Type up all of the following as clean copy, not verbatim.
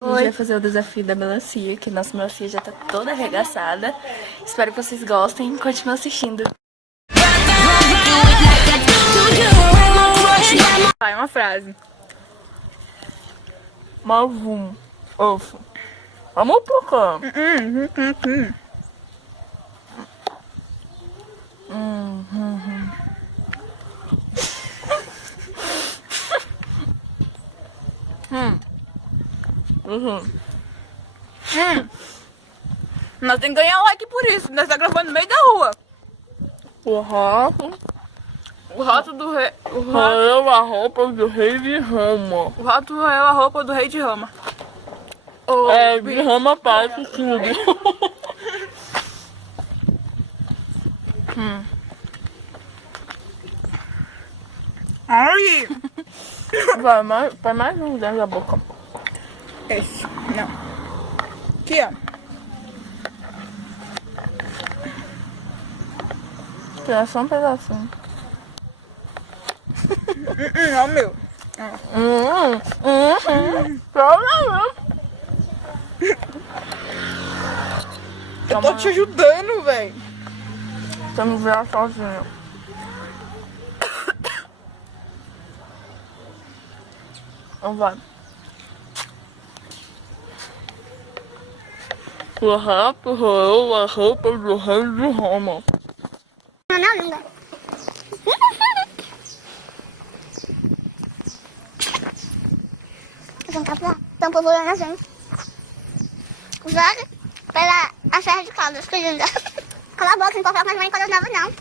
A gente vai fazer o desafio da melancia, que nossa melancia já tá toda arregaçada. Espero que vocês gostem e continuem assistindo. Vai, uma frase. Malvum. Ovo. Vamos pro cá. Nós temos que ganhar like por isso. Nós tá gravando no meio da rua. O rato. O rato do rei. Roeu a roupa do rei de Roma. O rato roeu a roupa do rei de Roma. É, de Roma parte tudo. Ai! Vai mais um dentro da boca. Esse. Não. Aqui, ó. Tira só um pedacinho. É o meu. Eu tô te ajudando, velho. Estamos virar sozinho. Então vai. O rato roeu a roupa do rei de Roma. Não, língua. Vem cá pra lá. Estão povoando a gente. Usado pela a Serra de Caldas, que linda. Cala a boca, não pode falar com as mães Caldas Novas, não.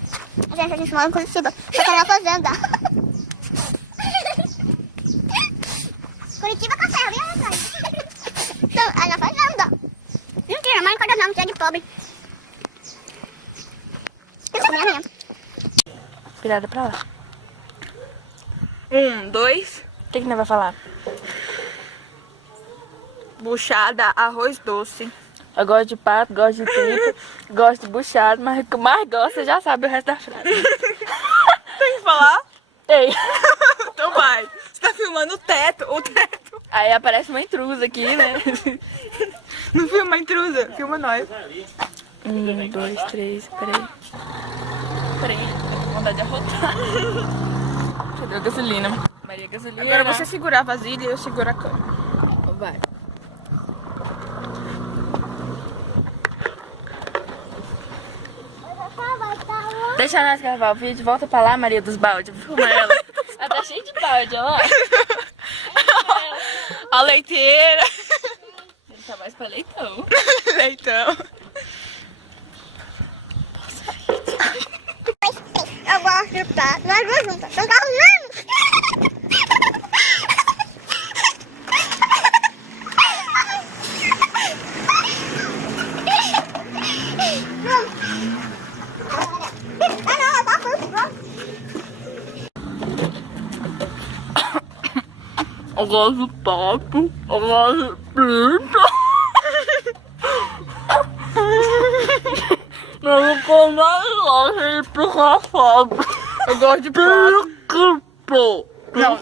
A gente mora em Curitiba. Só que é uma fazenda. Curitiba com a serra, viu, rapaz? Então, é na fazenda. Mentira, mãe Caldas Novas, é de pobre. Eu vou comer amanhã. Virada pra lá. 1, 2. O que nós vai falar? Buchada, arroz doce. Eu gosto de pato, gosto de tripa, gosto de buchado, mas o que eu mais gosto, você já sabe o resto da frase. Tem que falar? Ei! Então vai. Você tá filmando o teto. Aí aparece uma intrusa aqui, né? Não filma a intrusa, filma nós. 1, 2, 3, peraí. Peraí, eu tô com vontade de arrotar. Cadê a gasolina? Maria Gasolina. Agora você segura a vasilha e eu seguro a câmera. Vai. Deixa nós gravar o vídeo, volta pra lá, Maria dos Balde. Filma ela. Ela tá cheia de balde, olha lá. A leiteira. Ele tá mais pra leitão. Leitão. Eu gosto de prato. Nós duas juntas. Então tá arrumando. Eu gosto de papo, eu gosto de pizza. Eu não como mais gosto de pica-fogo. Eu gosto de pato. Não,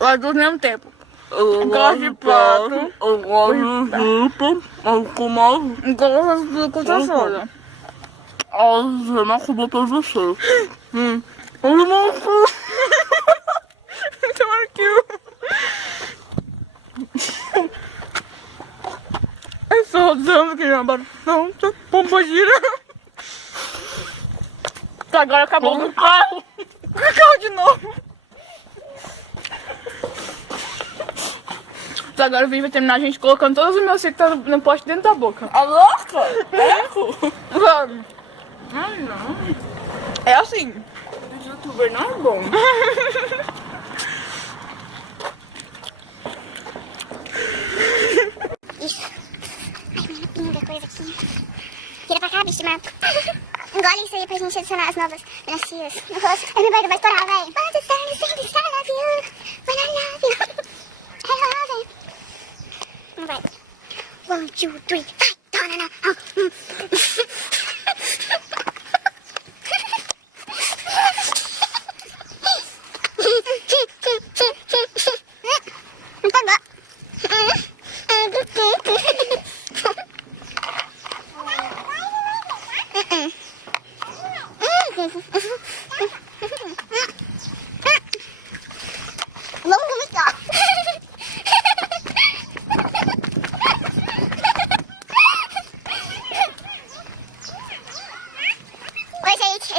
As duas ao mesmo tempo. eu gosto de pato. eu gosto de ripa, eu como as Gosto de coisa soda. não como pra você. Eu não Tomar kill. É só dando que já bastão. Pomba gira. Tá, agora acabou o carro. Carro de novo. Então agora o vídeo vai terminar a gente colocando todos os meus ciclos no poste dentro da boca. A louca? Erro? Vamos. Ai, não. É assim. O youtuber não é bom. Isso. Ai, menina, pinga coisa aqui. Vira pra cá, bicho de mato. Engole isso aí pra gente adicionar as novas melancias no rosto. Ai, meu barriga vai estourar, véi. But it's time to say this, I love you. When I love you. I love you. Não vai. 1, 2, 3, vai. Dona, não pagou.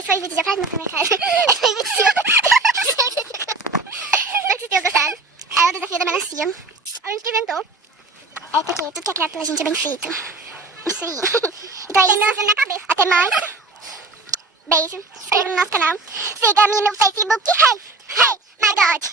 Esse foi o vídeo, já faz mostrar minha cara. Esse foi o vídeo. Espero que vocês tenham gostado. É o desafio da melancia. A gente que inventou. É porque tudo que é criado pela gente é bem feito. Isso aí. Então é isso. Na cabeça. Até mais. Beijo. Se inscreva no nosso canal. Siga-me no Facebook. Hey, hey, my God.